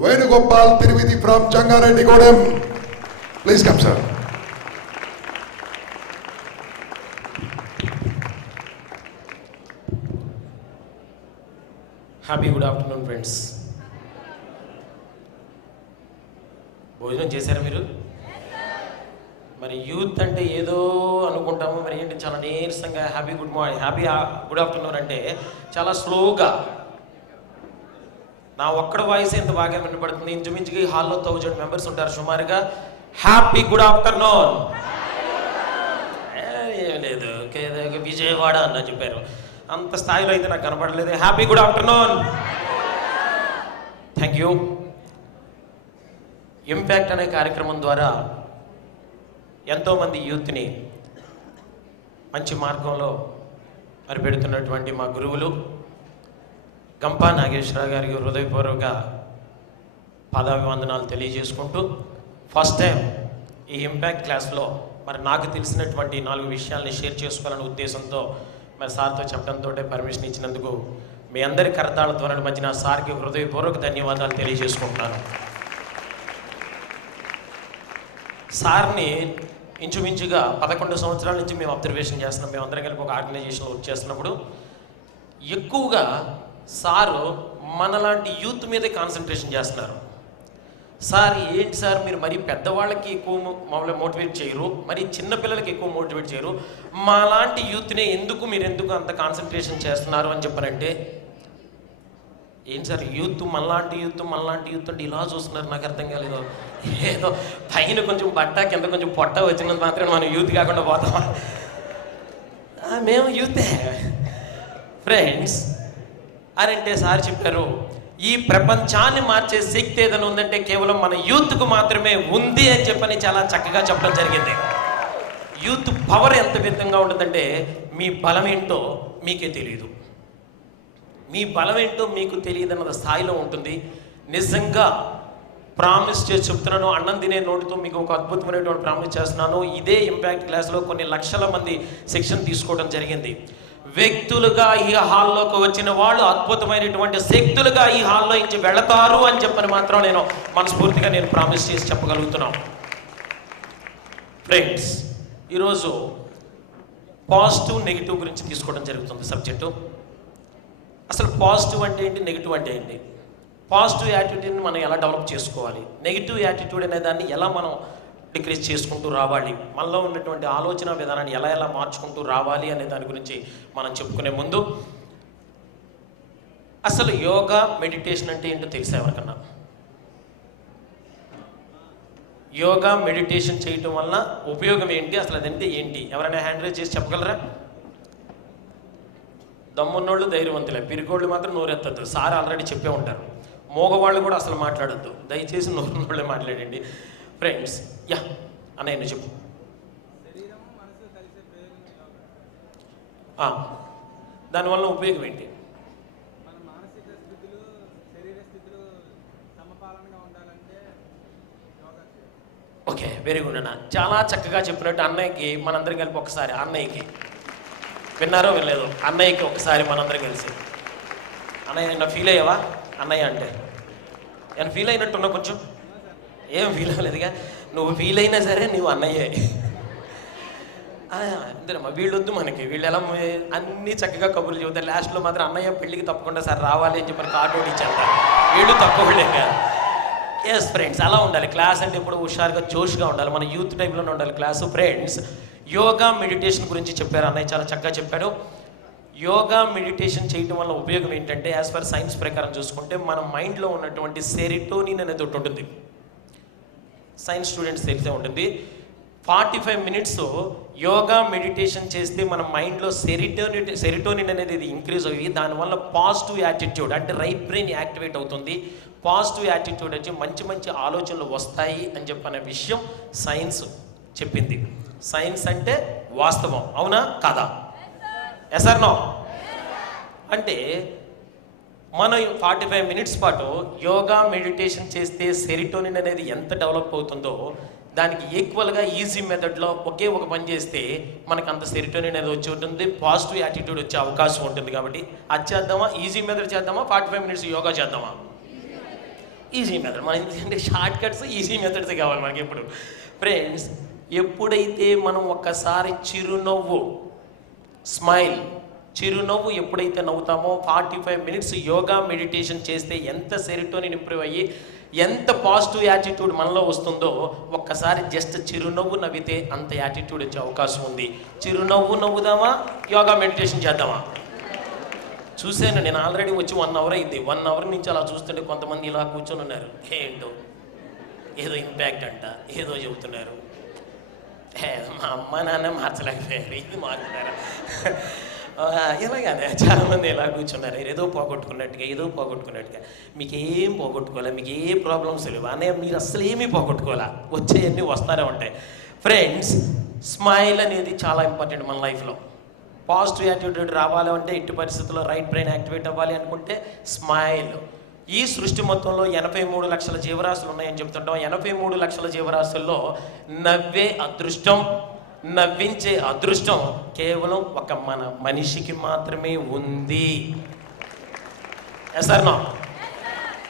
Venugopal Tiruvidi from Jangareddy-Gudem. Please come, sir. Happy good afternoon, friends. భోజనం చేశారా మీరు? మరి యూత్ అంటే ఏదో అనుకుంటాము, మరి ఏంటి చాలా నీరసంగా happy good morning, happy good afternoon అంటే చాలా స్లోగా. నా ఒక్కడ వాయిస్ ఎంత బాగా వినపడుతుంది. ఇంచుమించుగా ఈ హాల్లో 1000 మెంబర్స్ ఉంటారు సుమారుగా. Happy good afternoon. ఏం లేదు, విజయవాడ అన్న చెప్పారు, అంత స్థాయిలో అయితే నాకు కనపడలేదు. Happy good afternoon. Thank you. Impact అనే కార్యక్రమం ద్వారా ఎంతోమంది యూత్ని మంచి మార్గంలో మరి పెడుతున్నటువంటి మా గురువులు గంపా నాగేశ్వరరావు గారికి హృదయపూర్వక పాదాభివందనాలు తెలియజేసుకుంటూ, ఫస్ట్ టైం ఈ ఇంపాక్ట్ క్లాస్లో మరి నాకు తెలిసినటువంటి 4 విషయాల్ని షేర్ చేసుకోవాలనే ఉద్దేశంతో మరి సార్తో చెప్పడంతో పర్మిషన్ ఇచ్చినందుకు మీ అందరి కరతాళ ధ్వనుల మధ్యన సార్కి హృదయపూర్వక ధన్యవాదాలు తెలియజేసుకుంటున్నాను. సార్ని ఇంచుమించుగా 11 సంవత్సరాల నుంచి మేము అబ్జర్వేషన్ చేస్తున్నాం. మేము అందరం కలిపి ఒక ఆర్గనైజేషన్లో వర్క్ చేస్తున్నప్పుడు ఎక్కువగా సారు మనలాంటి యూత్ మీదే కాన్సన్ట్రేషన్ చేస్తున్నారు. సార్ ఏంటి సార్ మీరు మరి పెద్దవాళ్ళకి ఎక్కువ మమ్మల్ని మోటివేట్ చేయరు, మరి చిన్నపిల్లలకి ఎక్కువ మోటివేట్ చేయరు, మాలాంటి యూత్నే మీరు ఎందుకు అంత కాన్సన్ట్రేషన్ చేస్తున్నారు అని చెప్పారంటే, ఏంటి సార్ యూత్ మనలాంటి యూత్ అంటే ఇలా చూస్తున్నారు, నాకు అర్థం కాలేదు. ఏదో పైన కొంచెం బట్ట కింద కొంచెం పొట్ట వచ్చినంత మాత్రం మనం యూత్ కాకుండా పోతాం. మేము యూతే ఫ్రెండ్స్ అని అంటే సార్ చెప్పారు, ఈ ప్రపంచాన్ని మార్చే శక్తి ఏదైనా ఉందంటే కేవలం మన యూత్కు మాత్రమే ఉంది అని చెప్పని చాలా చక్కగా చెప్పడం జరిగింది. యూత్ పవర్ ఎంత విధంగా ఉంటుందంటే మీ బలం ఏంటో మీకే తెలియదు, మీ బలం ఏంటో మీకు తెలియదన్న స్థాయిలో ఉంటుంది. నిజంగా ప్రామిస్ చేసి చెప్తున్నాను, అన్నం తినే నోటితో మీకు ఒక అద్భుతమైనటువంటి ప్రామిస్ చేస్తున్నాను. ఇదే ఇంపాక్ట్ క్లాస్లో కొన్ని లక్షల మంది శిక్షణ తీసుకోవడం జరిగింది. వ్యక్తులుగా ఈ హాల్లోకి వచ్చిన వాళ్ళు అద్భుతమైనటువంటి శక్తులుగా ఈ హాల్లో నుంచి వెళతారు అని చెప్పని మాత్రం నేను మనస్ఫూర్తిగా ప్రామిస్ చేసి చెప్పగలుగుతున్నాను. ఫ్రెండ్స్, ఈరోజు పాజిటివ్ నెగిటివ్ గురించి తీసుకోవడం జరుగుతుంది సబ్జెక్టు. అసలు పాజిటివ్ అంటే ఏంటి, నెగిటివ్ అంటే ఏంటి, పాజిటివ్ యాటిట్యూడ్ని మనం ఎలా డెవలప్ చేసుకోవాలి, నెగిటివ్ యాటిట్యూడ్ అనే దాన్ని ఎలా మనం డిక్రీజ్ చేసుకుంటూ రావాలి, మనలో ఉన్నటువంటి ఆలోచన విధానాన్ని ఎలా మార్చుకుంటూ రావాలి అనే దాని గురించి మనం చెప్పుకునే ముందు అసలు యోగా మెడిటేషన్ అంటే ఏంటో తెలుసా ఎవరికన్నా? యోగా మెడిటేషన్ చేయటం వల్ల ఉపయోగం ఏంటి, అసలు అదంటే ఏంటి, ఎవరైనా హ్యాండ్ రైజ్ చేసి చెప్పగలరా? దమ్మున్నోళ్ళు ధైర్యవంతులే, పిరికోళ్ళు మాత్రం నోరెత్తద్దు. సార్ ఆల్రెడీ చెప్పే ఉంటారు. మోగవాళ్ళు కూడా అసలు మాట్లాడద్దు, దయచేసి నోరున్నోళ్ళే మాట్లాడండి. ఫ్రెండ్స్, యా అన్నయ్య చెప్పు. దానివల్ల ఉపయోగం ఏంటి? ఓకే, వెరీ గుడ్ అన్న, చాలా చక్కగా చెప్పినట్టు అన్నయ్యకి మనందరం కలిపి ఒకసారి, అన్నయ్యకి విన్నారో వినలేదు, అన్నయ్యకి ఒకసారి మనందరం కలిసి. అన్నయ్య నా ఫీల్ అయ్యావా? అన్నయ్య అంటే నేను ఫీల్ అయినట్టున్నా కొంచెం. ఏం ఫీల్ అవ్వలేదుగా, నువ్వు ఫీల్ అయినా సరే నువ్వు అన్నయ్యే. అంతేనమ్మా, వీళ్ళొద్దు మనకి, వీళ్ళు ఎలా అన్నీ చక్కగా కబుర్లు చెబుతారు, లాస్ట్లో మాత్రం అన్నయ్య పెళ్ళికి తప్పకుండా సార్ రావాలి అని చెప్పి కార్డు ఇచ్చేస్తారు. వీళ్ళు తక్కువలే. ఎస్ ఫ్రెండ్స్, అలా ఉండాలి. క్లాస్ అంటే ఇప్పుడు హుషారుగా జోష్గా ఉండాలి, మన యూత్ టైంలోనే ఉండాలి క్లాసు. ఫ్రెండ్స్, యోగా మెడిటేషన్ గురించి చెప్పారు అన్నయ్య, చాలా చక్కగా చెప్పాడు. యోగా మెడిటేషన్ చేయటం వల్ల ఉపయోగం ఏంటంటే, యాజ్ పర్ సైన్స్ ప్రకారం చూసుకుంటే మన మైండ్లో ఉన్నటువంటి సెరిటోనిన్ అనేది ఒకటి ఉంటుంది. సైన్స్ స్టూడెంట్స్ తెలిసే ఉంటుంది. 45 మినిట్స్ యోగా మెడిటేషన్ చేస్తే మన మైండ్లో సెరిటోనిన్ అనేది ఇంక్రీజ్ అయ్యి దానివల్ల పాజిటివ్ యాటిట్యూడ్ అంటే రైట్ బ్రెయిన్ యాక్టివేట్ అవుతుంది. పాజిటివ్ యాటిట్యూడ్ వచ్చి మంచి మంచి ఆలోచనలు వస్తాయి అని చెప్పనే విషయం సైన్స్ చెప్పింది. సైన్స్ అంటే వాస్తవం, అవునా కాదా? Yes or no? అంటే మనం 45 మినిట్స్ పాటు యోగా మెడిటేషన్ చేస్తే సెరిటోనిన్ అనేది ఎంత డెవలప్ అవుతుందో దానికి ఈక్వల్గా ఈజీ మెథడ్లో ఒకే ఒక పని చేస్తే మనకు అంత సెరిటోనిన్ అనేది వచ్చి ఉంటుంది, పాజిటివ్ యాటిట్యూడ్ వచ్చే అవకాశం ఉంటుంది. కాబట్టి అది చేద్దామా, ఈజీ మెథడ్ చేద్దామా, 45 మినిట్స్ యోగా చేద్దామా? Easy method. మన ఎందుకంటే షార్ట్ కట్స్ ఈజీ మెథడ్స్ కావాలి మనకి ఎప్పుడు. ఫ్రెండ్స్, ఎప్పుడైతే మనం ఒక్కసారి చిరునవ్వు ఎప్పుడైతే నవ్వుతామో 45 మినిట్స్ యోగా మెడిటేషన్ చేస్తే ఎంత సెరోటోనిన్ ఇంప్రూవ్ అయ్యి ఎంత పాజిటివ్ యాటిట్యూడ్ మనలో వస్తుందో ఒక్కసారి జస్ట్ చిరునవ్వు నవ్వితే అంత యాటిట్యూడ్ వచ్చే అవకాశం ఉంది. చిరునవ్వు నవ్వుదామా, యోగా మెడిటేషన్ చేద్దామా? చూశాను నేను, ఆల్రెడీ వచ్చి 1 అవర్ అయింది. 1 అవర్ నుంచి అలా చూస్తుంటే కొంతమంది ఇలా కూర్చొని ఉన్నారు. ఏంటో ఏదో ఇంపాక్ట్ అంట, ఏదో చెబుతున్నారు. మా అమ్మ నాన్న మార్చలేకపోయారు, ఇది మార్చుతారా? ఇలాగే చాలామంది ఇలా కూర్చున్నారు, ఏదో పోగొట్టుకున్నట్టుగా. మీకు ఏం పోగొట్టుకోలే, మీకు ఏ ప్రాబ్లమ్స్ లేవు అనే, మీరు అసలు ఏమీ పోగొట్టుకోలే, వచ్చేవన్నీ వస్తూనే ఉంటాయి. ఫ్రెండ్స్, స్మైల్ అనేది చాలా ఇంపార్టెంట్ మన లైఫ్లో. పాజిటివ్ యాటిట్యూడ్ రావాలి అంటే, ఎట్టి పరిస్థితుల్లో రైట్ బ్రెయిన్ యాక్టివేట్ అవ్వాలి అనుకుంటే స్మైల్. ఈ సృష్టి మొత్తంలో 83 లక్షల జీవరాశులు ఉన్నాయని చెప్తుంటాం. 83 లక్షల జీవరాశుల్లో నవ్వించే అదృష్టం కేవలం ఒక మన మనిషికి మాత్రమే ఉంది. సార్ నా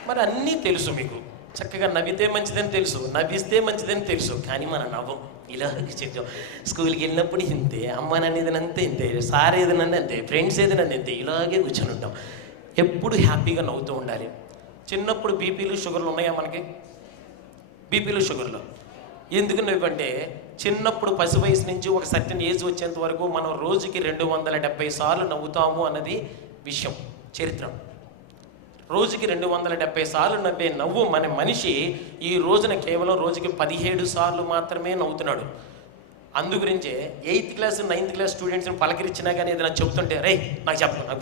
మరి అన్నీ తెలుసు మీకు, చక్కగా నవ్వితే మంచిదని తెలుసు, నవ్విస్తే మంచిదని తెలుసు, కానీ మన నవ్వం ఇలాగే చెప్తాం. స్కూల్కి వెళ్ళినప్పుడు ఇంతే, అమ్మ నాన్న ఏదైనా ఇంతే, సార్ ఏదైనా అంతే, ఫ్రెండ్స్ ఏదైనా అంతే, ఇలాగే కూర్చొని ఉంటాం. ఎప్పుడు హ్యాపీగా నవ్వుతూ ఉండాలి. చిన్నప్పుడు బీపీలు షుగర్లు ఉన్నాయా మనకి? బీపీలు షుగర్లు ఎందుకు నవ్వంటే, చిన్నప్పుడు పసి వయసు నుంచి ఒక సర్టెన్ ఏజ్ వచ్చేంత వరకు మనం రోజుకి 270 సార్లు నవ్వుతాము అన్నది విషయం, చరిత్ర. రోజుకి 270 సార్లు నవ్వే నవ్వు మన మనిషి ఈ రోజున కేవలం రోజుకి 17 సార్లు మాత్రమే నవ్వుతున్నాడు. అందుగురించే 8th క్లాస్ 9th క్లాస్ స్టూడెంట్స్ని పలకరించినా కానీ ఏదైనా చెప్తుంటే, రే నాకు చెప్పను, నా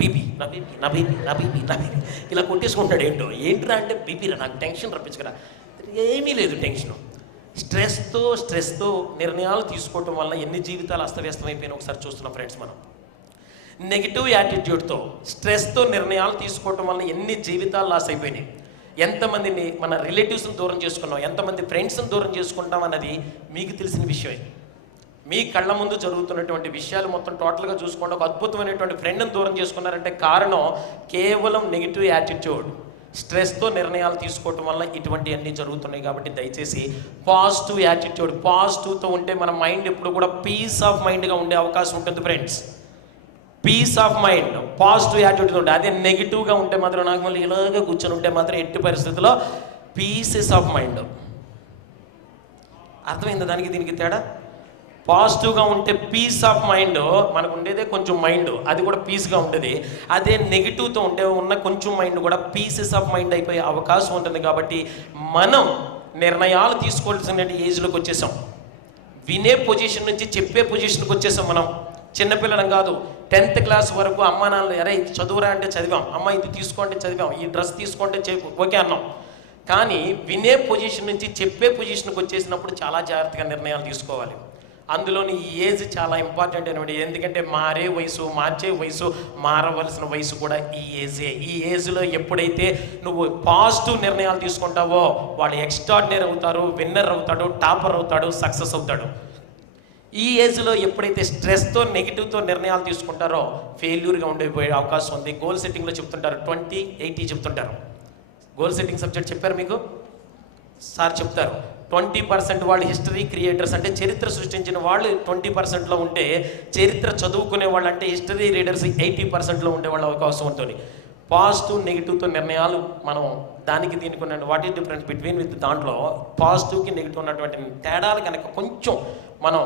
బీపీ ఇలా కొట్టేసుకుంటాడు. ఏంట్రా అంటే, బీపీరా, నాకు టెన్షన్ రప్పించుకురా. ఏమీ లేదు టెన్షను. స్ట్రెస్తో నిర్ణయాలు తీసుకోవటం వల్ల ఎన్ని జీవితాలు అస్తవ్యస్తమైపోయినా ఒకసారి చూస్తున్నాం ఫ్రెండ్స్. మనం నెగిటివ్ యాటిట్యూడ్తో స్ట్రెస్తో నిర్ణయాలు తీసుకోవటం వల్ల ఎన్ని జీవితాలు లాస్ అయిపోయినాయి. ఎంతమందిని మన రిలేటివ్స్ని దూరం చేసుకున్నాం, ఎంతమంది ఫ్రెండ్స్ని దూరం చేసుకుంటాం అన్నది మీకు తెలిసిన విషయమే. మీ కళ్ళ ముందు జరుగుతున్నటువంటి విషయాలు మొత్తం టోటల్గా చూసుకోండి. ఒక అద్భుతమైనటువంటి ఫ్రెండ్ని దూరం చేసుకున్నారంటే కారణం కేవలం నెగిటివ్ యాటిట్యూడ్, స్ట్రెస్తో నిర్ణయాలు తీసుకోవటం వల్ల ఇటువంటి అన్నీ జరుగుతున్నాయి. కాబట్టి దయచేసి పాజిటివ్ యాటిట్యూడ్, పాజిటివ్తో ఉంటే మన మైండ్ ఎప్పుడు కూడా పీస్ ఆఫ్ మైండ్గా ఉండే అవకాశం ఉంటుంది friends. Peace of mind, positive attitude ఉంటే. అదే నెగిటివ్గా ఉంటే మాత్రం, నాకు మళ్ళీ ఇలాగే కూర్చొని ఉంటే మాత్రం ఎట్టి పరిస్థితుల్లో పీసెస్ ఆఫ్ మైండ్. అర్థమైందా దానికి దీనికి తేడా? పాజిటివ్గా ఉంటే పీస్ ఆఫ్ మైండ్, మనకు ఉండేదే కొంచెం మైండ్, అది కూడా పీస్గా ఉంటుంది. అదే నెగిటివ్తో ఉంటే ఉన్న కొంచెం మైండ్ కూడా పీసెస్ ఆఫ్ మైండ్ అయిపోయే అవకాశం ఉంటుంది. కాబట్టి మనం నిర్ణయాలు తీసుకోవాల్సిన ఏజ్లోకి వచ్చేసాం. వినే పొజిషన్ నుంచి చెప్పే పొజిషన్కి వచ్చేసాం. మనం చిన్నపిల్లలం కాదు. 10th క్లాస్ వరకు అమ్మ నాన్నలు, అరే ఇది చదువురా అంటే చదివాం, అమ్మ ఇది తీసుకోంటే చదివాం, ఈ డ్రెస్ తీసుకుంటే ఓకే అన్నాం. కానీ వినే పొజిషన్ నుంచి చెప్పే పొజిషన్కి వచ్చేసినప్పుడు చాలా జాగ్రత్తగా నిర్ణయాలు తీసుకోవాలి. అందులోని ఈ ఏజ్ చాలా ఇంపార్టెంట్ అనమాట. ఎందుకంటే మార్చే వయసు, మారవలసిన వయసు కూడా ఈ ఏజే. ఈ ఏజ్లో ఎప్పుడైతే నువ్వు పాజిటివ్ నిర్ణయాలు తీసుకుంటావో వాడు ఎక్స్ట్రాడినరీ అవుతారు, విన్నర్ అవుతాడు, టాపర్ అవుతాడు, సక్సెస్ అవుతాడు. ఈ ఏజ్లో ఎప్పుడైతే స్ట్రెస్తో నెగిటివ్తో నిర్ణయాలు తీసుకుంటారో ఫెయిల్యూర్గా ఉండిపోయే అవకాశం ఉంది. గోల్ సెట్టింగ్లో చెప్తుంటారు 20-80 చెప్తుంటారు. గోల్ సెట్టింగ్ సబ్జెక్ట్ చెప్పారు మీకు సార్, చెప్తారు 20% వాళ్ళు హిస్టరీ క్రియేటర్స్, అంటే చరిత్ర సృష్టించిన వాళ్ళు 20%లో ఉంటే, చరిత్ర చదువుకునే వాళ్ళు అంటే హిస్టరీ రీడర్స్ 80%లో ఉండే వాళ్ళ అవకాశం ఉంటుంది. పాజిటివ్ నెగిటివ్తో నిర్ణయాలు మనం దానికి దీనికి ఉన్న what is difference between with దాంట్లో పాజిటివ్కి నెగిటివ్ ఉన్నటువంటి తేడాలు కనుక కొంచెం మనం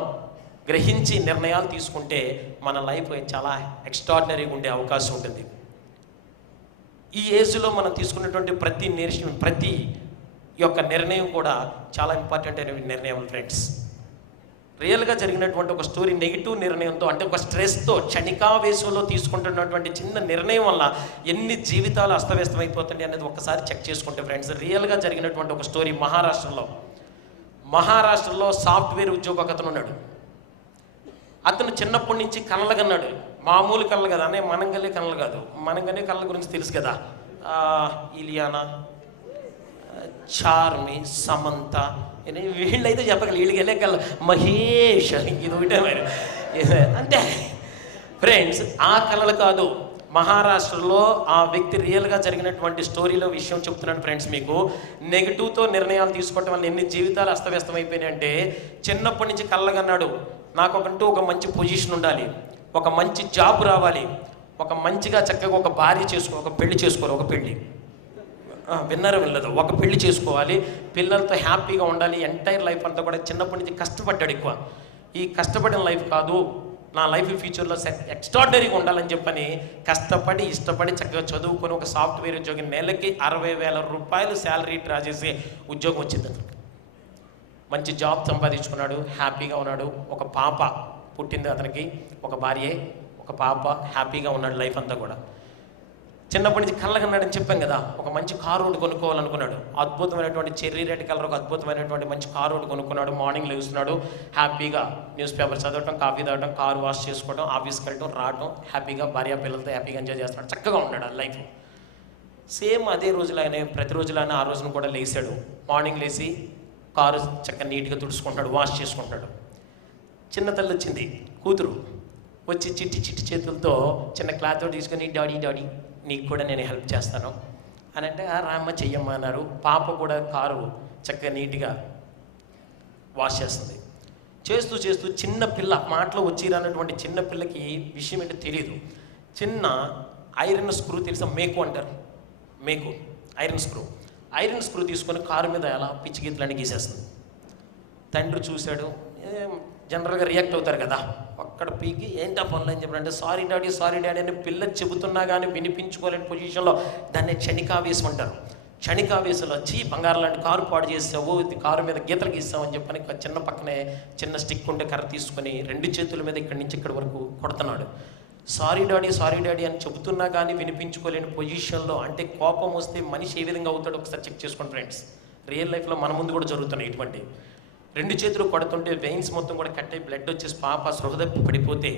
గ్రహించి నిర్ణయాలు తీసుకుంటే మన లైఫ్ చాలా ఎక్స్ట్రాడినరీగా ఉండే అవకాశం ఉంటుంది. ఈ ఏజ్లో మనం తీసుకున్నటువంటి ప్రతి యొక్క నిర్ణయం కూడా చాలా ఇంపార్టెంట్ అయిన నిర్ణయం ఫ్రెండ్స్. రియల్గా జరిగినటువంటి ఒక స్టోరీ, నెగిటివ్ నిర్ణయంతో, అంటే ఒక స్ట్రెస్తో క్షణికావేశంలో తీసుకుంటున్నటువంటి చిన్న నిర్ణయం వల్ల ఎన్ని జీవితాలు అస్తవ్యస్తమైపోతుంది అనేది ఒక్కసారి చెక్ చేసుకుంటే ఫ్రెండ్స్. రియల్గా జరిగినటువంటి ఒక స్టోరీ, మహారాష్ట్రలో సాఫ్ట్వేర్ ఉద్యోగ అతను ఉన్నాడు. అతను చిన్నప్పటి నుంచి కళలు కన్నాడు. మామూలు కళలు కదా అనే, మనంగలే కళలు కాదు, మనంగనే కళల గురించి తెలుసు కదా, ఇలియానా, చార్మి, సమంత, వీళ్ళైతే చెప్పగలరు. వీళ్ళకి వెళ్ళే కళ మహేష్, ఇది ఒకటే మరి. అంటే ఫ్రెండ్స్ ఆ కళలు కాదు, మహారాష్ట్రలో ఆ వ్యక్తి రియల్గా జరిగినటువంటి స్టోరీలో విషయం చెప్తున్నాను ఫ్రెండ్స్ మీకు. నెగిటివ్తో నిర్ణయాలు తీసుకోవటం వల్ల ఎన్ని జీవితాలు అస్తవ్యస్తమైపోయినాయంటే, చిన్నప్పటి నుంచి కళ్ళగన్నాడు నాకొకంటూ ఒక మంచి పొజిషన్ ఉండాలి, ఒక మంచి జాబ్ రావాలి, ఒక మంచిగా చక్కగా ఒక భార్య ఒక పెళ్లి చేసుకోవాలి, ఒక పెళ్లి విన్నర్ వెళ్ళదు, ఒక పెళ్లి చేసుకోవాలి, పిల్లలతో హ్యాపీగా ఉండాలి. ఎంటైర్ లైఫ్ అంతా కూడా చిన్నప్పటి నుంచి కష్టపడ్డాడు ఎక్కువ. ఈ కష్టపడిన లైఫ్ కాదు, నా లైఫ్ ఫ్యూచర్లో ఎక్స్ట్రాడినరీగా ఉండాలని చెప్పని కష్టపడి ఇష్టపడి చక్కగా చదువుకొని ఒక సాఫ్ట్వేర్ ఉద్యోగం, నెలకి 60,000 రూపాయలు శాలరీ డ్రా చేసే ఉద్యోగం వచ్చింది అతనికి. మంచి జాబ్ సంపాదించుకున్నాడు, హ్యాపీగా ఉన్నాడు. ఒక పాప పుట్టింది అతనికి, ఒక భార్య, ఒక పాప, హ్యాపీగా ఉన్నాడు లైఫ్ అంతా కూడా. చిన్నప్పటి నుంచి కళ్ళకన్నాడని చెప్పాం కదా, ఒక మంచి కారు ఒకటి కొనుక్కోవాలనుకున్నాడు. అద్భుతమైనటువంటి చెర్రీ రెడ్ కలర్ ఒక అద్భుతమైనటువంటి మంచి కారు ఒకటి కొనుక్కున్నాడు. మార్నింగ్ లేస్తున్నాడు, హ్యాపీగా న్యూస్ పేపర్ చదవటం, కాఫీ తాగడం, కారు వాష్ చేసుకోవడం, ఆఫీస్కి వెళ్ళడం, రావడం, హ్యాపీగా భార్య పిల్లలతో హ్యాపీగా ఎంజాయ్ చేస్తున్నాడు. చక్కగా ఉన్నాడు ఆ లైఫ్. సేమ్ అదే రోజులాగానే ప్రతిరోజులానే ఆ రోజున కూడా లేచాడు. మార్నింగ్ లేచి కారు చక్కగా నీట్గా తుడుచుకుంటాడు, వాష్ చేసుకుంటాడు. చిన్న తల్లి వచ్చింది, కూతురు వచ్చి చిట్టి చిట్టి చేతులతో చిన్న క్లాత్ తీసుకొని డాడీ డాడీ నీకు కూడా నేను హెల్ప్ చేస్తాను అని అంటే, రామ్మ చెయ్యమ్మా అన్నారు. పాప కూడా కారు చక్కగా నీట్గా వాష్ చేస్తుంది. చేస్తూ చేస్తూ చిన్న పిల్ల, మాటలో వచ్చి రానటువంటి చిన్న పిల్లకి విషయం ఏంటో తెలియదు. చిన్న ఐరన్ స్క్రూ తెలుసా, మేకు అంటారు, మేకు ఐరన్ స్క్రూ తీసుకొని కారు మీద అలా పిచ్చి గీతలన్నీ గీసేస్తుంది. తండ్రి చూశాడు, జనరల్గా రియాక్ట్ అవుతారు కదా, అక్కడ పీకి ఏంటా పనులు అని చెప్పారంటే సారీ డాడీ అని పిల్ల చెబుతున్నా కానీ వినిపించుకోలేని పొజిషన్లో దాన్ని క్షణికావేశం అంటారు. క్షణికావేశంలో వచ్చి బంగారం లాంటి కారు పాడు చేసావు, ఇది కారు మీద గీతలు గీసావు అని చెప్పని చిన్న పక్కనే చిన్న స్టిక్ ఉంటే కర్ర తీసుకొని 2 చేతుల మీద ఇక్కడి నుంచి ఇక్కడి వరకు కొడుతున్నాడు. సారీ డాడీ అని చెబుతున్నా కానీ వినిపించుకోలేని పొజిషన్లో. అంటే కోపం వస్తే మనిషి ఏ విధంగా అవుతాడో ఒకసారి చెక్ చేసుకోండి ఫ్రెండ్స్. రియల్ లైఫ్లో మన ముందు కూడా జరుగుతున్నాయి ఇటువంటి. 2 చేతులు కొడుతుంటే వెయిన్స్ మొత్తం కూడా కట్ అయి బ్లడ్ వచ్చేసి పాప సృహదప్పి పడిపోతే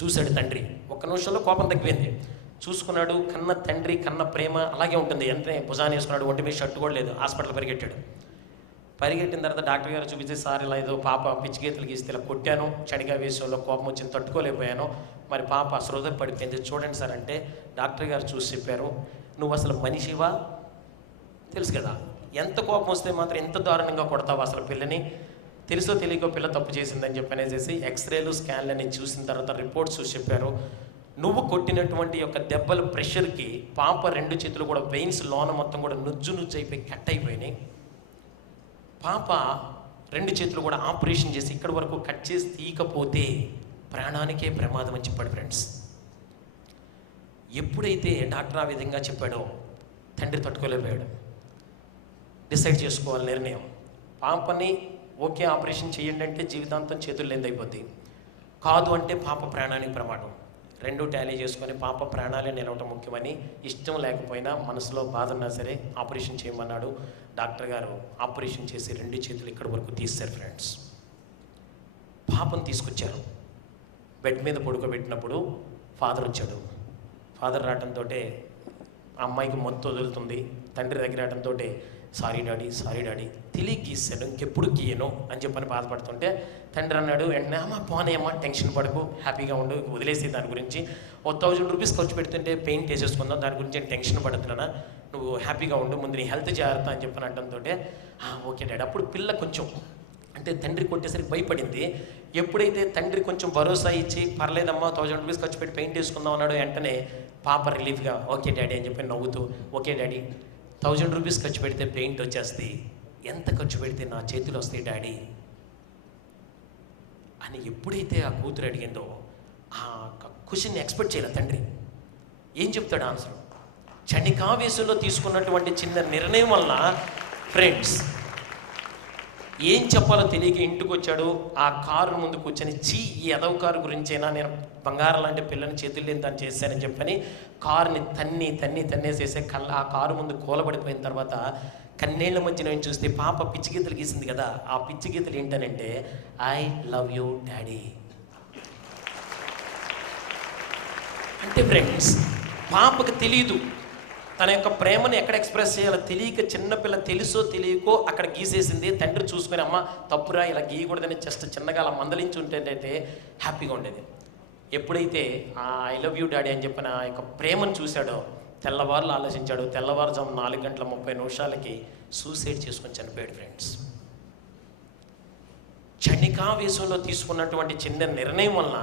చూశాడు తండ్రి. 1 నిమిషంలో కోపం తగ్గిపోయింది. చూసుకున్నాడు, కన్న తండ్రి కన్న ప్రేమ అలాగే ఉంటుంది. వెంటనే భుజాన్ని వేసుకున్నాడు, ఒంటి మీద షర్ట్ కూడా లేదు, హాస్పిటల్ పరిగెట్టాడు. పరిగెట్టిన తర్వాత డాక్టర్ గారు చూపించి, సార్ ఇలా ఏదో పాప పిచ్చి గీతలు గీస్తే ఇలా కొట్టాను, క్షణిగా వేసంలో కోపం వచ్చింది, తట్టుకోలేకపోయాను, మరి పాప సృహదప్పి పడిపోయింది, చూడండి సార్ అంటే డాక్టర్ గారు చూసి చెప్పారు, నువ్వు అసలు మనిషివా? తెలుసు కదా, ఎంత కోపం వస్తే మాత్రం ఎంత దారుణంగా కొడతావు అసలు పిల్లని, తెలుసో తెలియకో పిల్ల తప్పు చేసిందని చెప్పనేసి ఎక్స్రేలు స్కాన్లని చూసిన తర్వాత రిపోర్ట్స్ చూసి చెప్పారు, నువ్వు కొట్టినటువంటి యొక్క దెబ్బల ప్రెషర్కి పాప 2 చేతులు కూడా వెయిన్స్ లోన మొత్తం కూడా నుజ్జు అయిపోయి కట్ అయిపోయినాయి. పాప 2 చేతులు కూడా ఆపరేషన్ చేసి ఇక్కడి వరకు కట్ చేసి తీయకపోతే ప్రాణానికే ప్రమాదం అని చెప్పాడు ఫ్రెండ్స్. ఎప్పుడైతే డాక్టర్ ఆ విధంగా చెప్పాడో తండ్రి తట్టుకోలేకపోయాడు. డిసైడ్ చేసుకోవాలి నిర్ణయం. పాపని ఓకే ఆపరేషన్ చేయండి అంటే జీవితాంతం చేతులు లేదైపోద్ది, కాదు అంటే పాప ప్రాణానికి ప్రమాదం. 2 టాలీ చేసుకొని పాప ప్రాణాలే నిలవటం ముఖ్యమని, ఇష్టం లేకపోయినా మనసులో బాధ ఉన్నా సరే ఆపరేషన్ చేయమన్నాడు. డాక్టర్ గారు ఆపరేషన్ చేసి 2 చేతులు ఇక్కడి వరకు తీశారు ఫ్రెండ్స్. పాపను తీసుకొచ్చారు, బెడ్ మీద పడుకోబెట్టినప్పుడు ఫాదర్ వచ్చాడు. ఫాదర్ రావడంతో అమ్మాయికి మొత్తం వదులుతుంది. తండ్రి దగ్గర రావడంతో సారీ డాడీ తెలియ గీసాడు, ఇంకెప్పుడు గీయను అని చెప్పని బాధపడుతుంటే తండ్రి అన్నాడు, వెంటనే అమ్మ పోనేమ్మా, టెన్షన్ పడకు, హ్యాపీగా ఉండు, వదిలేసి దాని గురించి 1000 రూపీస్ ఖర్చు పెడుతుంటే పెయింట్ వేసేసుకుందాం, దాని గురించి నేను టెన్షన్ పడుతున్నా, నువ్వు హ్యాపీగా ఉండు, ముందు నీ హెల్త్ జాగ్రత్త అని చెప్పని అనడంతో ఓకే డాడీ. అప్పుడు పిల్ల కొంచెం అంటే తండ్రి కొట్టేసరికి భయపడింది. ఎప్పుడైతే తండ్రి కొంచెం భరోసా ఇచ్చి పర్లేదమ్మా 1000 రూపీస్ ఖర్చు పెట్టి పెయింట్ వేసుకుందాం అన్నాడు, వెంటనే పాప రిలీఫ్గా ఓకే డాడీ అని చెప్పి నవ్వుతూ, ఓకే డాడీ 1000 రూపీస్ ఖర్చు పెడితే పెయింట్ వచ్చేస్తుంది, ఎంత ఖర్చు పెడితే నా చేతులు వస్తాయి డాడీ అని ఎప్పుడైతే ఆ కూతురు అడిగిందో ఆ క్వశ్చన్ని ఎక్స్పెక్ట్ చేయలేదు తండ్రి. ఏం చెప్తాడు ఆన్సర్? క్షణికావేశంలో తీసుకున్నటువంటి చిన్న నిర్ణయం వల్ల ఫ్రెండ్స్ ఏం చెప్పాలో తెలియక ఇంటికి వచ్చాడు. ఆ కారు ముందు కూర్చొని ఈ ఎదవ కారు గురించైనా నేను బంగారం లాంటి పిల్లని చేతులు లేని దాన్ని చేశానని చెప్పని కారుని తన్నేసేసే ఆ కారు ముందు కూలబడిపోయిన తర్వాత కన్నీళ్ల మధ్య నేను చూస్తే పాప పిచ్చి గీతలు గీసింది కదా, ఆ పిచ్చి గీతలు ఏంటనంటే ఐ లవ్ యూ డాడీ అంటే ఫ్రెండ్స్ పాపకు తెలియదు తన యొక్క ప్రేమను ఎక్కడ ఎక్స్ప్రెస్ చేయాలో తెలియక చిన్నపిల్ల తెలుసో తెలియకో అక్కడ గీసేసింది. తండ్రి చూసుకొని అమ్మ తప్పురా ఇలా గీయకూడదని జస్ట్ చిన్నగా అలా మందలించి ఉంటేనైతే హ్యాపీగా ఉండేది. ఎప్పుడైతే ఆ ఐ లవ్ యూ డాడీ అని చెప్పిన ఆ యొక్క ప్రేమను చూశాడో తెల్లవారులు ఆలోచించాడు. తెల్లవారుజాము 4:30 సూసైడ్ చేసుకొని చనిపోయాడు ఫ్రెండ్స్. క్షణికావేశంలో తీసుకున్నటువంటి చిన్న నిర్ణయం వలన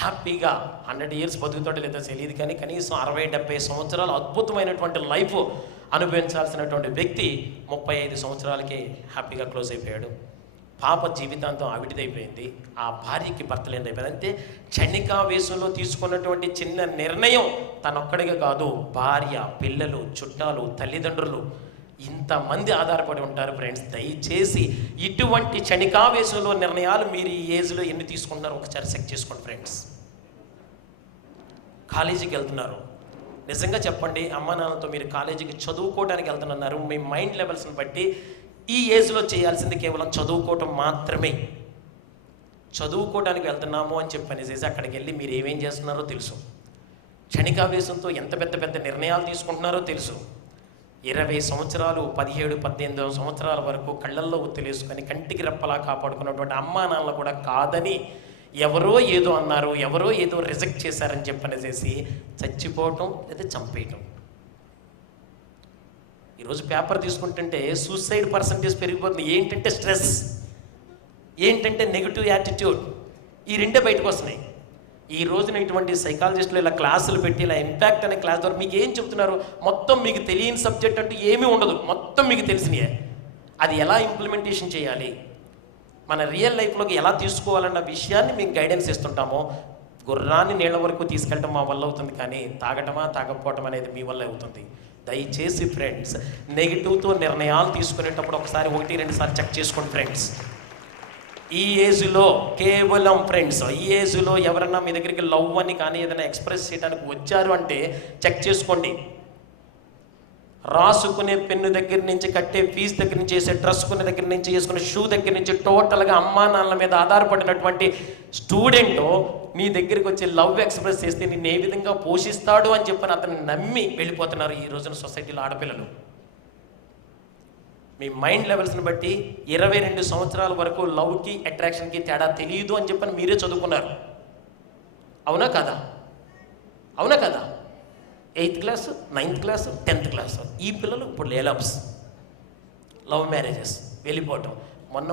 హ్యాపీగా 100 years బతుకుతాడో లేదో తెలియదు, కానీ కనీసం 60-70 సంవత్సరాలు అద్భుతమైనటువంటి లైఫ్ అనుభవించాల్సినటువంటి వ్యక్తి 35 సంవత్సరాలకే హ్యాపీగా క్లోజ్ అయిపోయాడు. పాప జీవితాంతం ఆవిటిదైపోయింది, ఆ భార్యకి భర్త లేనిదైపోయింది. అంటే క్షణికావేశంలో తీసుకున్నటువంటి చిన్న నిర్ణయం తనొక్కడిగా కాదు, భార్య, పిల్లలు, చుట్టాలు, తల్లిదండ్రులు ఇంతమంది ఆధారపడి ఉంటారు ఫ్రెండ్స్. దయచేసి ఇటువంటి క్షణికావేశంలో నిర్ణయాలు మీరు ఈ ఏజ్లో ఎన్ని తీసుకుంటున్నారో ఒకసారి చెక్ చేసుకోండి ఫ్రెండ్స్. కాలేజీకి వెళ్తున్నారు, నిజంగా చెప్పండి, అమ్మ నాన్నతో మీరు కాలేజీకి చదువుకోవడానికి వెళ్తున్నారు. మీ మైండ్ లెవెల్స్ని బట్టి ఈ ఏజ్లో చేయాల్సింది కేవలం చదువుకోవటం మాత్రమే. చదువుకోవడానికి వెళ్తున్నాము అని చెప్పనేసి అక్కడికి వెళ్ళి మీరు ఏమేం చేస్తున్నారో తెలుసు. క్షణికావేశంతో ఎంత పెద్ద పెద్ద నిర్ణయాలు తీసుకుంటున్నారో తెలుసు. 20 సంవత్సరాలు, 17-18 సంవత్సరాల వరకు కళ్ళల్లో ఒత్తిలేసుకొని కంటికి రెప్పలా కాపాడుకున్నటువంటి అమ్మా నాన్నలు కూడా కాదని ఎవరో ఏదో అన్నారు, ఎవరో ఏదో రిజెక్ట్ చేశారని చెప్పనేసి చచ్చిపోవటం లేదా చంపేయటం. ఈరోజు పేపర్ తీసుకుంటుంటే సూసైడ్ పర్సంటేజ్ పెరిగిపోతుంది. ఏంటంటే స్ట్రెస్, ఏంటంటే నెగిటివ్ యాటిట్యూడ్, ఈ రెండే బయటకు వస్తున్నాయి. ఈ రోజున ఇటువంటి సైకాలజిస్టులు ఇలా క్లాసులు పెట్టి ఇలా ఇంపాక్ట్ అనే క్లాస్ ద్వారా మీకు ఏం చెప్తున్నారు, మొత్తం మీకు తెలియని సబ్జెక్ట్ అంటూ ఏమీ ఉండదు, మొత్తం మీకు తెలిసినయే. అది ఎలా ఇంప్లిమెంటేషన్ చేయాలి, మన రియల్ లైఫ్లోకి ఎలా తీసుకోవాలన్న విషయాన్ని మేము గైడెన్స్ ఇస్తుంటామో. గుర్రాన్ని నీళ్ళ వరకు తీసుకెళ్ళటం మా వల్ల అవుతుంది, కానీ తాగటమా తాగకపోవటం అనేది మీ వల్ల అవుతుంది. దయచేసి ఫ్రెండ్స్, నెగిటివ్తో నిర్ణయాలు తీసుకునేటప్పుడు ఒకసారి 1-2 సార్లు చెక్ చేసుకోండి ఫ్రెండ్స్. ఈ ఏజ్లో కేవలం ఫ్రెండ్స్, ఈ ఏజ్లో ఎవరన్నా మీ దగ్గరికి లవ్ అని కానీ ఏదైనా ఎక్స్ప్రెస్ చేయడానికి వచ్చారు అంటే చెక్ చేసుకోండి. రాసుకునే పెన్ను దగ్గర నుంచి, కట్టే ఫీజు దగ్గర నుంచి, చేసే డ్రెస్ కొనే దగ్గర నుంచి, చేసుకునే షూ దగ్గర నుంచి టోటల్గా అమ్మా నాన్నల మీద ఆధారపడినటువంటి స్టూడెంట్ నీ దగ్గరికి వచ్చి లవ్ ఎక్స్ప్రెస్ చేస్తే నిన్ను ఏ విధంగా పోషిస్తాడు అని చెప్పని అతను నమ్మి వెళ్ళిపోతున్నారు ఈ రోజున సొసైటీలో ఆడపిల్లలు. మీ మైండ్ లెవెల్స్ని బట్టి 22 సంవత్సరాల వరకు లవ్కి అట్రాక్షన్కి తేడా తెలియదు అని చెప్పని మీరే చదువుకున్నారు. అవునా కదా? అవునా కదా? 8th class, 9th class, 10th class ఈ పిల్లలు ఇప్పుడు లేలప్స్, లవ్ మ్యారేజెస్, వెళ్ళిపోవటం. మొన్న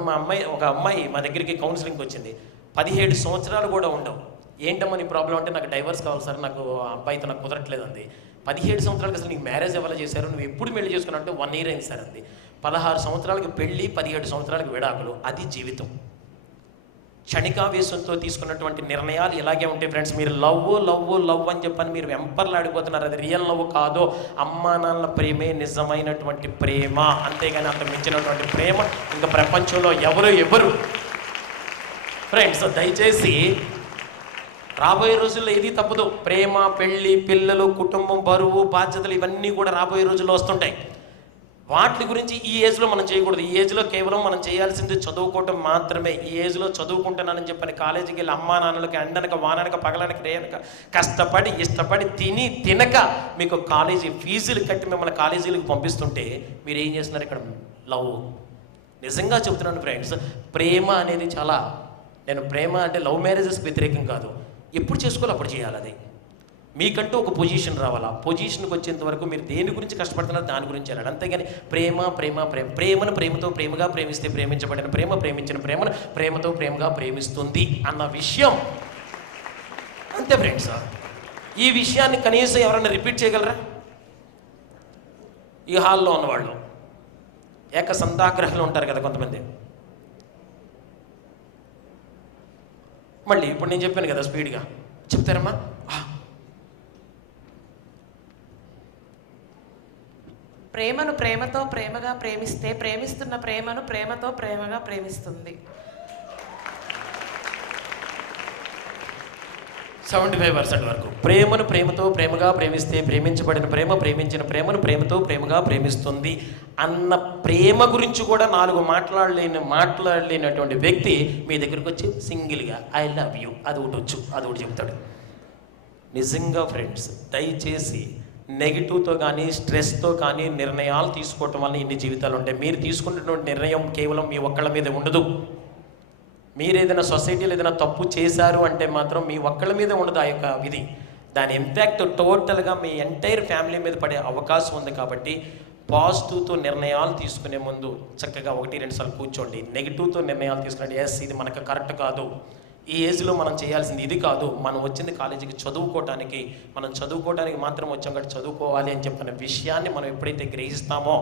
ఒక అమ్మాయి మా దగ్గరికి కౌన్సిలింగ్కి వచ్చింది. 17 సంవత్సరాలు కూడా ఉండవు. ఏంటమ్మా నీ ప్రాబ్లం అంటే, నాకు డైవర్స్ కావాలి సార్, నాకు అబ్బాయితో నాకు కుదరట్లేదు అంది. 17 సంవత్సరాలకు అసలు నీకు మ్యారేజ్ ఎవరు చేశారు, నువ్వు ఎప్పుడు పెళ్లి చేసుకున్నావు అంటే 1 year అయింది సార్ అంది. 16 సంవత్సరాలకి పెళ్ళి, 17 సంవత్సరాలకు విడాకులు, అది జీవితం. క్షణికావేశంతో తీసుకున్నటువంటి నిర్ణయాలు ఇలాగే ఉంటాయి ఫ్రెండ్స్. మీరు లవ్ లవ్ లవ్ అని చెప్పని మీరు వెంపర్లాడిపోతున్నారు. అది రియల్ లవ్ కాదో, అమ్మా నాన్నల ప్రేమే నిజమైనటువంటి ప్రేమ, అంతేగాని అంత మించినటువంటి ప్రేమ ఇంకా ప్రపంచంలో ఎవరు ఫ్రెండ్స్. దయచేసి రాబోయే రోజుల్లో ఏది తప్పదు. ప్రేమ, పెళ్ళి, పిల్లలు, కుటుంబం, బరువు, బాధ్యతలు ఇవన్నీ కూడా రాబోయే రోజుల్లో వస్తుంటాయి. వాటి గురించి ఈ ఏజ్లో మనం చేయకూడదు. ఈ ఏజ్లో కేవలం మనం చేయాల్సింది చదువుకోవటం మాత్రమే. ఈ ఏజ్లో చదువుకుంటున్నానని చెప్పని కాలేజీకి వెళ్ళి అమ్మా నాన్నలకి ఎండనక వాననక పగలనక రేయనక కష్టపడి ఇష్టపడి తినక మీకు కాలేజీ ఫీజులు కట్టి మిమ్మల్ని కాలేజీలకు పంపిస్తుంటే మీరు ఏం చేస్తున్నారు ఇక్కడ? లవ్. నిజంగా చెబుతున్నాను ఫ్రెండ్స్, ప్రేమ అనేది చాలా, నేను ప్రేమ అంటే లవ్ మ్యారేజెస్కి వ్యతిరేకం కాదు. ఎప్పుడు చేసుకోవాలి అప్పుడు చేయాలి. అది మీకంటూ ఒక పొజిషన్ రావాలి. ఆ పొజిషన్కి వచ్చేంత వరకు మీరు దేని గురించి కష్టపడుతున్నారో దాని గురించి వెళ్ళాలి. అంతేగాని ప్రేమను ప్రేమతో ప్రేమగా ప్రేమిస్తే ప్రేమించబడిన ప్రేమ ప్రేమించిన ప్రేమను ప్రేమతో ప్రేమగా ప్రేమిస్తుంది అన్న విషయం అంతే ఫ్రెండ్స్. ఈ విషయాన్ని కనీసం ఎవరైనా రిపీట్ చేయగలరా? ఈ హాల్లో ఉన్నవాళ్ళు ఏకసంతాగ్రహులు ఉంటారు కదా కొంతమంది. మళ్ళీ ఇప్పుడు నేను చెప్పాను కదా, స్పీడ్గా చెప్తారమ్మా. ప్రేమను ప్రేమతో ప్రేమగా ప్రేమిస్తే ప్రేమిస్తున్న ప్రేమను ప్రేమతో ప్రేమగా ప్రేమిస్తుంది. 75% వరకు ప్రేమను ప్రేమతో ప్రేమగా ప్రేమిస్తే ప్రేమించబడిన ప్రేమ ప్రేమించిన ప్రేమను ప్రేమతో ప్రేమగా ప్రేమిస్తుంది అన్న ప్రేమ గురించి కూడా 4 మాట్లాడలేనటువంటి వ్యక్తి మీ దగ్గరికి వచ్చి సింగిల్గా ఐ లవ్ యూ అది ఒకటి చెప్తాడు. నిజంగా ఫ్రెండ్స్, దయచేసి నెగిటివ్తో కానీ స్ట్రెస్తో కానీ నిర్ణయాలు తీసుకోవటం వల్ల ఇన్ని జీవితాలు ఉంటాయి. మీరు తీసుకున్నటువంటి నిర్ణయం కేవలం మీ ఒక్కళ్ళ మీద ఉండదు. మీరు ఏదైనా సొసైటీలో ఏదైనా తప్పు చేశారు అంటే మాత్రం మీ ఒక్కళ్ళ మీద ఉండదు ఆ యొక్క విధి. దాని ఇంపాక్ట్ టోటల్గా మీ ఎంటైర్ ఫ్యామిలీ మీద పడే అవకాశం ఉంది. కాబట్టి పాజిటివ్తో నిర్ణయాలు తీసుకునే ముందు చక్కగా 1-2 సార్లు కూర్చోండి. నెగిటివ్తో నిర్ణయాలు తీసుకురండి. ఎస్, ఇది మనకు కరెక్ట్ కాదు, ఈ ఏజ్లో మనం చేయాల్సింది ఇది కాదు, మనం వచ్చింది కాలేజీకి చదువుకోవటానికి, మనం చదువుకోవడానికి మాత్రం వచ్చాం కాబట్టి చదువుకోవాలి అని చెప్పిన విషయాన్ని మనం ఎప్పుడైతే గ్రహిస్తామో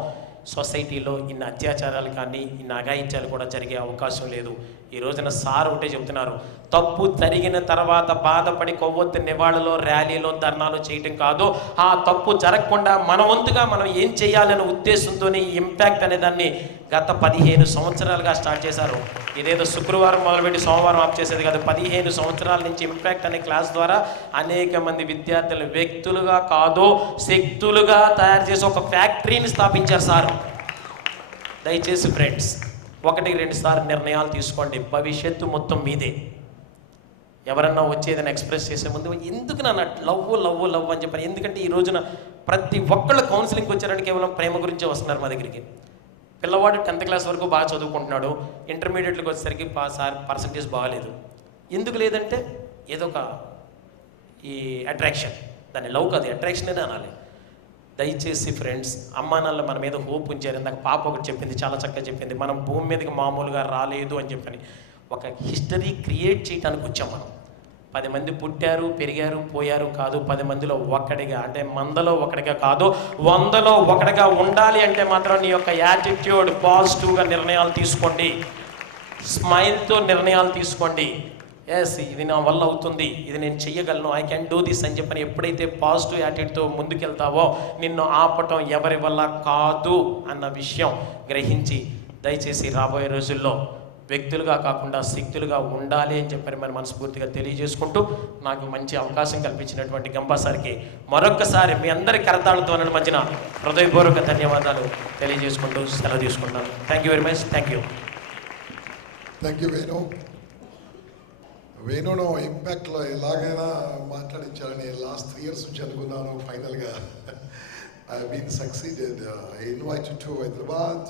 సొసైటీలో ఇన్ని అత్యాచారాలు కానీ ఇన్ని అఘాయిత్యాలు కూడా జరిగే అవకాశం లేదు. ఈ రోజున సార్ ఒకటే చెప్తున్నారు, తప్పు జరిగిన తర్వాత బాధపడి కొవ్వొత్తి నివాళులో ర్యాలీలో ధర్నాలు చేయటం కాదు, ఆ తప్పు జరగకుండా మన వంతుగా మనం ఏం చేయాలనే ఉద్దేశంతో ఇంపాక్ట్ అనే దాన్ని గత 15 సంవత్సరాలుగా స్టార్ట్ చేశారు. ఇదేదో శుక్రవారం మొదలుపెట్టి సోమవారం ఆఫ్ చేసేది కాదు. 15 సంవత్సరాల నుంచి ఇంపాక్ట్ అనే క్లాస్ ద్వారా అనేక మంది విద్యార్థులు వ్యక్తులుగా కాదు శక్తులుగా తయారు చేసి ఒక ఫ్యాక్టరీని స్థాపించారు సార్. దయచేసి ఫ్రెండ్స్ 1-2 సార్లు నిర్ణయాలు తీసుకోండి. భవిష్యత్తు మొత్తం మీదే. ఎవరన్నా వచ్చేదని ఎక్స్ప్రెస్ చేసే ముందు ఎందుకు నన్ను లవ్ అని చెప్పాను. ఎందుకంటే ఈ రోజున ప్రతి ఒక్కళ్ళు కౌన్సిలింగ్కి వచ్చారని కేవలం ప్రేమ గురించే వస్తున్నారు మా దగ్గరికి. పిల్లవాడు 10th క్లాస్ వరకు బాగా చదువుకుంటున్నాడు, ఇంటర్మీడియట్కి వచ్చేసరికి సార్ పర్సంటేజ్ బాగాలేదు. ఎందుకు లేదంటే ఏదో ఒక ఈ అట్రాక్షన్, దాన్ని లవ్ కాదు అట్రాక్షన్ అనే అనాలి. దయచేసి ఫ్రెండ్స్, అమ్మా నాన్న మన మీద హోప్ ఉంచారు. ఇందాక పాప ఒకటి చెప్పింది, చాలా చక్కగా చెప్పింది, మనం భూమి మీదకి మామూలుగా రాలేదు అని చెప్పని ఒక హిస్టరీ క్రియేట్ చేయడానికి వచ్చాం. మనం 10 మంది పుట్టారు, పెరిగారు, పోయారు కాదు, 10 మందిలో ఒక్కడిగా, అంటే 100లో ఒకటిగా కాదు 100లో ఒకటిగా ఉండాలి. అంటే మాత్రం నీ యొక్క యాటిట్యూడ్ పాజిటివ్గా నిర్ణయాలు తీసుకోండి, స్మైల్తో నిర్ణయాలు తీసుకోండి. ఎస్, ఇది నా వల్ల అవుతుంది, ఇది నేను చెయ్యగలను, ఐ క్యాన్ డూ దిస్ అని చెప్పని ఎప్పుడైతే పాజిటివ్ యాటిట్యూడ్తో ముందుకెళ్తావో నిన్ను ఆపటం ఎవరి వల్ల కాదు అన్న విషయం గ్రహించి దయచేసి రాబోయే రోజుల్లో వ్యక్తులుగా కాకుండా శక్తులుగా ఉండాలి అని చెప్పని మనం మనస్ఫూర్తిగా తెలియజేసుకుంటూ నాకు మంచి అవకాశం కల్పించినటువంటి గంపా సార్కి మరొక్కసారి మీ అందరి కరతాళతో మధ్యన హృదయపూర్వక ధన్యవాదాలు తెలియజేసుకుంటూ సెలవు తీసుకుంటాను. Thank you very much. Thank you. Thank you వేణును ఇంపాక్ట్లో ఎలాగైనా మాట్లాడించాలని లాస్ట్ 3 years నుంచి అనుకున్నాను. ఫైనల్గా I been succeeded. I invited to Hyderabad.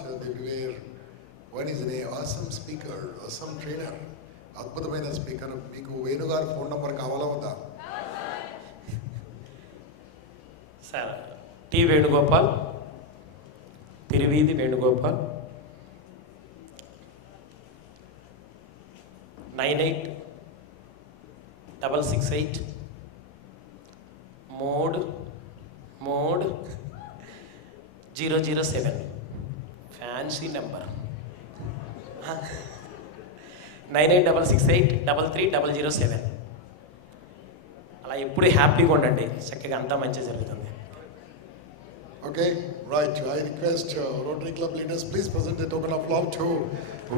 One is an awesome speaker, awesome trainer, అద్భుతమైన స్పీకర్. మీకు వేణుగారు ఫోన్ నంబర్ కావాలా వద్దా? Sir T Venugopal, Tiruveedhi Venugopal, 98-668 007. Fancy number. 98-668-33007. అలా ఎప్పుడు హ్యాపీగా ఉండండి, చక్కగా అంతా మంచిగా జరుగుతుంది. Okay, right. I request Rotary Club leaders, please present a token of love to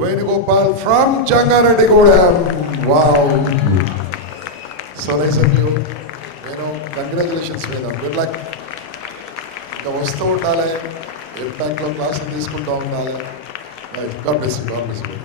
Venugopal from Jangareddigudem. Wow. So nice of you. Congratulations, Venu. Good luck. ఇంకా వస్తూ ఉండాలి, ఇంపాక్ట్లో క్లాసులు తీసుకుంటూ ఉండాలి. God bless you. God bless you.